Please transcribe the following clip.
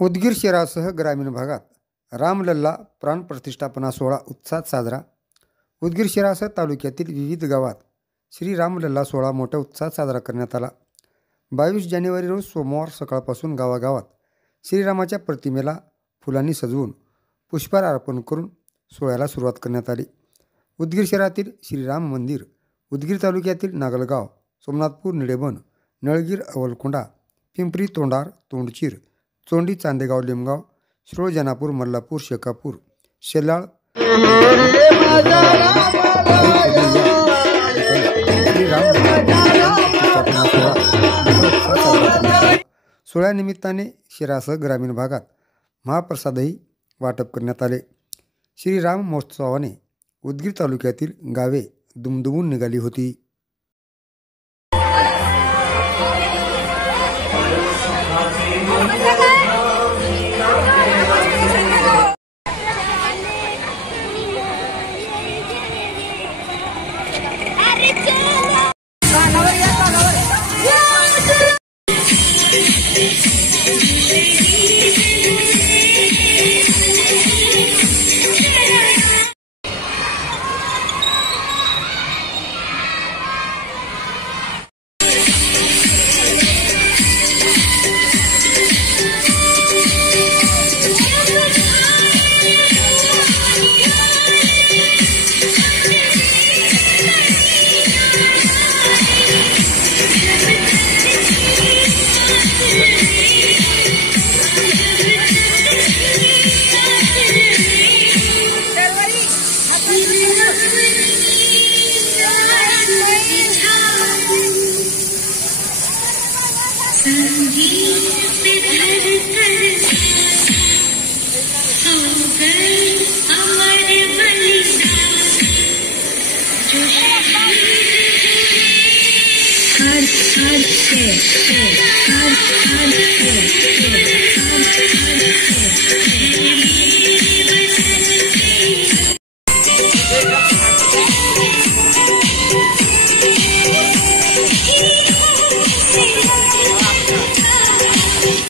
उदगीर शहरासह ग्रामीण भागात रामलल्ला प्राणप्रतिष्ठापना सोहळा उत्साहात साजरा। उदगीर शहरासह तालुक्यातील विविध गावात श्री रामलल्ला सोहळा मोठ्या उत्साहात साजरा करण्यात आला। 22 जानेवारी रोज सोमवार सकाळपासून गावागावात श्रीरामाच्या प्रतिमेला फुलांनी सजवून पुष्पहार अर्पण करून सोहळ्याला सुरुवात करण्यात आली। उदगीर शहरातील श्रीराम मंदिर, उदगीर तालुक्यातील नागलगाव, सोमनाथपूर, निडेबन, नळगीर, अवलकोंडा, पिंपरी तोंडार, तोंडचीर, चोंडी, चांदेगाव, लिमगाव, शिरोळ, जनापूर, मल्लापूर, शेकापूर, शेलाळ, सोहळ्यानिमित्ताने शहरासह ग्रामीण भागात महाप्रसादही वाटप करण्यात आले। श्रीराम महोत्सवाने उदगीर तालुक्यातील गावे दुमदुमून निघाली होती। हर